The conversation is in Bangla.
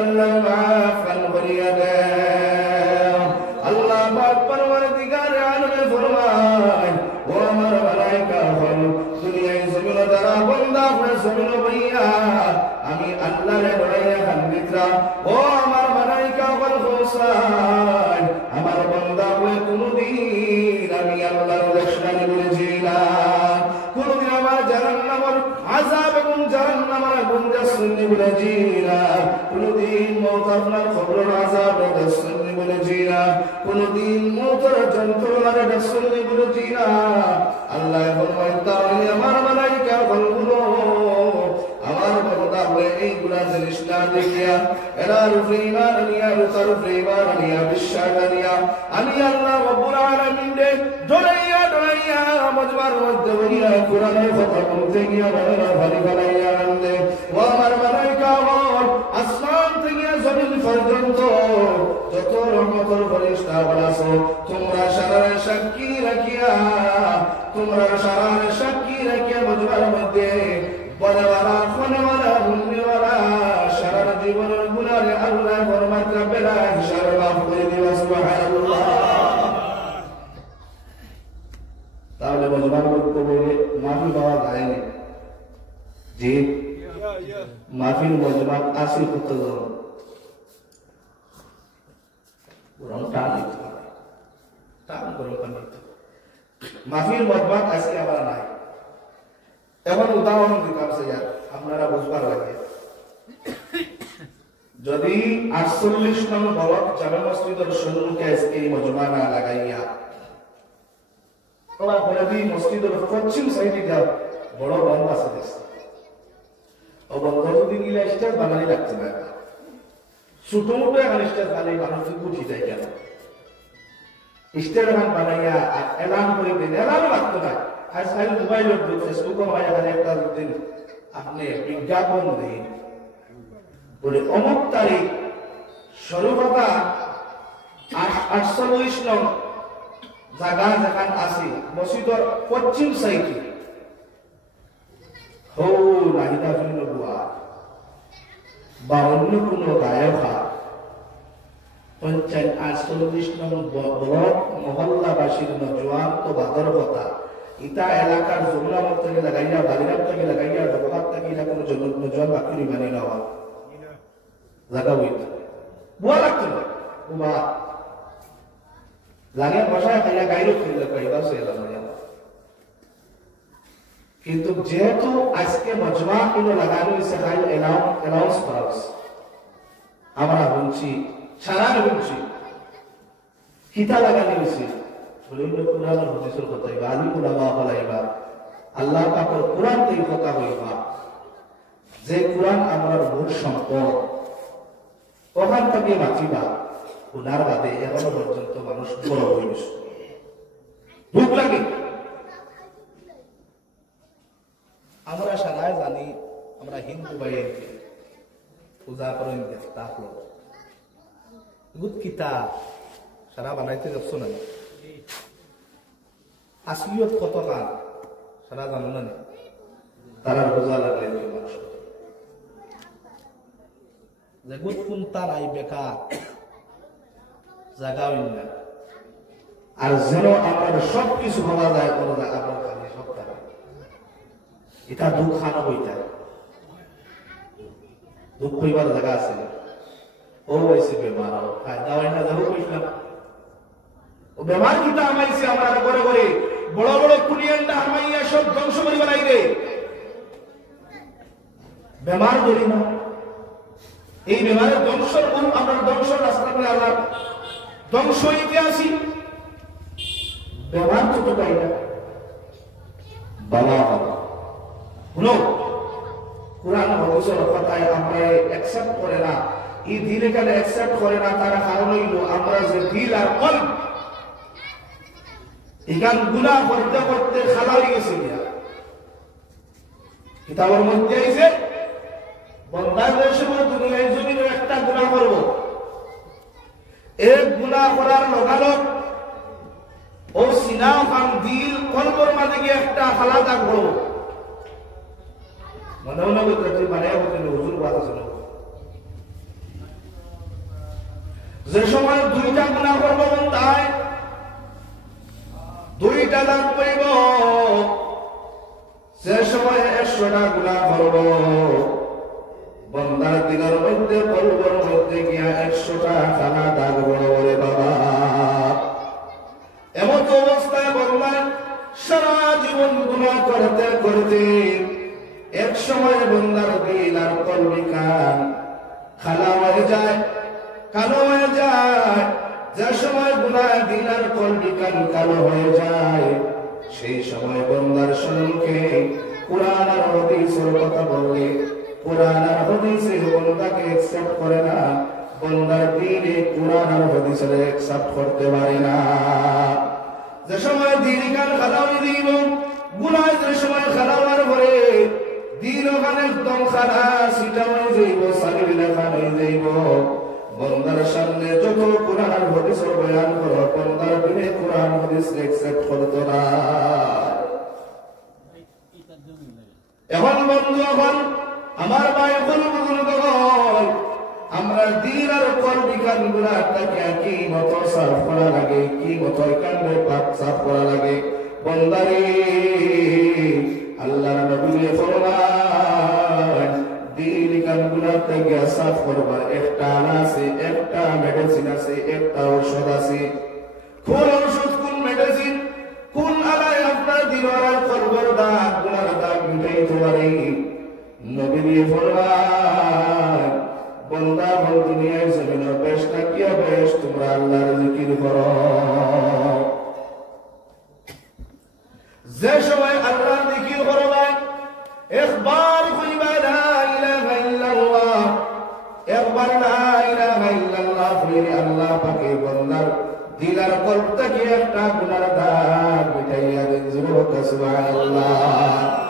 আল্লাহ মাফ করিয়া দেন। আল্লাহ পাক পরওয়ারদিগারে আলম ফরমায়, ও আমার মালায়েকা হল দুনিয়ায় জমিন যারা বান্দা আপনার জমিন ভাইয়া আমি আল্লাহরে ডরাইয়া খান্দিতরা, ও আমার মালায়েকা হল হোসাইন আমার বান্দা হয়ে কোনদিন আমি আল্লাহর দর্শন করেছি না, কোনদিন আমার জাহান্নামের আযাব এবং জাহান্নামের আগুন শুননি বলেছি না, কোনদিন মওত আপনার কবরের আযাব শুননি বলেছি না, কোনদিন মওতের যন্ত্রণার শুননি বলেছি না। আল্লাহ ফরমায় তাহলে আমার মালায়েকা বলগুলো আমার বান্দা হয়ে এইগুলা জিনিস না দেখিয়া এরা রূপে ঈমান আনিয়া রূপার উপরে ঈমান আনিয়া বিশ্বাস আনিয়া আমি আল্লাহ রাব্বুল আলামিন রে ডরাইয়া ডরাইয়া মজমার মধ্যে বইয়া কোরআনের কথা বলতে গিয়া বানানা ভারী বানাইয়া আনতে, ও আমার মালায়েকা বল আসমান থেকে জমিন পর্যন্ত যত রহমতের ফেরেশতা আছো তোমরা সারার সাক্ষী রাখিয়া মজমার মধ্যে বড়ওয়ালা খনেওয়ালা ভূমিওয়ালা সারা জীবনের গুনাহে আল্লাহ ফরমাত রাব্বিনা হিসাব মাফ করে দিবা সুবহানাল্লাহ। তাহলে মজমার মধ্যে মাফি পাওয়া যায়নি যে মাফির মজমা আসি কত মাফির মজমা আজকে আবার নাই। এখন উদাহরণ দিতাম স্যার আপনারা বুঝবার লাগে, যদি 48 নং ব্লক জামে মসজিদের সম্মুখে আজকে এই মজমা না লাগাইয়া ওরা বলে দিই মসজিদের পশ্চিম সাইডে যা বড় বন্ধ আছে দেখছি, ও বন্ধ যদি গিলা স্টেজ বানানি রাখতে পারে, ছোট মোটো এখন স্টেজ বানাই মানুষ উঠি যায় কেন, স্টেজ এখন বানাইয়া এলান করে দিন, এলানও রাখতে পারে। আজকাল মোবাইলের ফেসবুক একটা দিন আপনি বিজ্ঞাপন দিন বলে অমুক তারিখ সর্বদা 48 নং জায়গা যেখান আছে মসজিদের পশ্চিম সাইডে হৌ নাহিদা ফিল্ম বুয়া বা অন্য কোন গায়কা 48 নং ব্লক মহল্লাবাসীর নজওয়ান তো বাদর কথা ইটা এলাকার জমলা মত থেকে লাগাইয়া বালিরাম থেকে লাগাইয়া ডবহাত থেকে এটা কোনো নজওয়ান বাকি বানিয়ে নেওয়া জায়গা হইতো বুয়া লাগতো না বুয়া লাগে বসায় খাইয়া গাইরো খেলে পাইবা সে লাগাইয়া। কিন্তু যেহেতু আজকে মজমা কিনো লাগানো হয়েছে হাই অ্যানাউন্স করা হয়েছে, আমরা বলছি সারা বলছি কিতা লাগানো হয়েছে কোরআনের হাদিসের কথা হইবা, আলী উলামা হলাইবা, আল্লাহ পাকের কোরআন থেকে কথা হইবা, যে কোরআন আমার মূল সম্পদ ওখান থেকে বাঁচিবা। ওনার বাদে এখনো পর্যন্ত মানুষ বড় হইস ভুক লাগে। আমরা সারাই জানি আমরা হিন্দু ভাইকে পূজা করেন তাহলে গুড কিতাব সারা বানাইতে যাচ্ছ না, আসলিয়ত কত কান সারা জানো না, তারা বোঝা লাগলে মানুষ যে গুড কোন তার আই বেকার জায়গা হইল না, আর যেন আমার সব কিছু হওয়া যায় কোনো আপনার খালি সব তারা এটা দুঃখ খানা হইতে দুঃখ হইবার জায়গা আছে ও হয়েছে বেমার দাওয়াই না যাবো কইলাম ও বেমার কিটা আমাইছে আমরা করে করে বড় বড় কুলিয়ানটা আমাইয়া সব ধ্বংস করে বানাই রে বেমার ধরি না। এই বেমারের ধ্বংসর আমরা ধ্বংস রাস্তা করে আল্লাহ ধ্বংস হইতে আসি, বেমার তো পাই না বাবা শুনো কোরআন হাদিসের কথায় আমরা অ্যাকসেপ্ট করে না, এই দিলে কেন অ্যাকসেপ্ট করে না তার কারণ হইল আমরা যে দিল আর কল এখান গুনাহ করতে করতে খালা হয়ে গেছে কিতাবের মধ্যে আইছে বন্দাদের সময় দুনিয়ায় জমিনে একটা গুনাহ করব, এক গুনাহ করার লগালগ ও সিনা খান দিল কলবর মাঝে গিয়ে একটা খালা থাকবো মনে মনে করতে তুই মানে হুজুর কথা শোনো যে সময় দুইটা গুনাহ করব বান্দায়, দুইটা দাগ পাইব, যে সময় 100টা গুনাহ করব বান্দার দিলের মধ্যে কলবের মধ্যে গিয়া 100টা কানা দাগ বড় বড় বাবা। এমন অবস্থায় বান্দা সারা জীবন গুনাহ করতে করতে এক সময় বান্দার দিল আর কলবি কান খালা হয়ে যায়, কালো হয়ে যায়। যে সময় গুনাহ দিল আর কলবি কান কালো হয়ে যায়, সেই সময় বান্দার সম্মুখে কুরআন আর হাদিসের কথা বললে কুরআন আর হাদিসের বান্দাকে একসেপ্ট করে না, বান্দার দিলে কুরআন আর হাদিসের একসেপ্ট করতে পারে না। যে সময় দিল কান খালা হয়ে দিব, গুনাহ যে সময় খালা হওয়ার পরে দিল ওখানে একদম খালা সিটা হয়ে যাইব, শরীরে খালা হয়ে যাইব। বান্দার সামনে যত কুরআন আর হাদিসের বয়ান করো, বান্দার দিলে কুরআন হাদিস একসেপ্ট করতে না। এখন বন্ধু, এখন আমার ভাই বুজুর্গ, আমরা দিল আর কলবি কান গুনাহটাকে কি মতো সাফ করা লাগে, কি মতো কানে পাক সাফ করা লাগে। বান্দারে আল্লাহর নবী ফরমান দিল কান গুনাহটাকে সাফ করবার একটা আছে, একটা মেডিসিন আছে, একটা ঔষধ আছে। কোন ঔষধ, কোন মেডিসিন, কোন আলাই আপনার দিল আর কলবের দাগ গুনার দাগ মিটাইতে পারে? নবী ফরমান বান্দা বল দুনিয়ায় জমিনের বেশ না কি বেশ, তোমরা আল্লাহর জিকির করো। যে সময় আল্লাহর জিকির করবা, একবার কইবা লা ইলাহা ইল্লাল্লাহ, একবার লা ইলাহা ইল্লাল্লাহ বলে আল্লাহ পাকে বান্দার দিলার কলব থেকে একটা গুনার দাগ মিটাইয়া দেন। সুবহানাল্লাহ।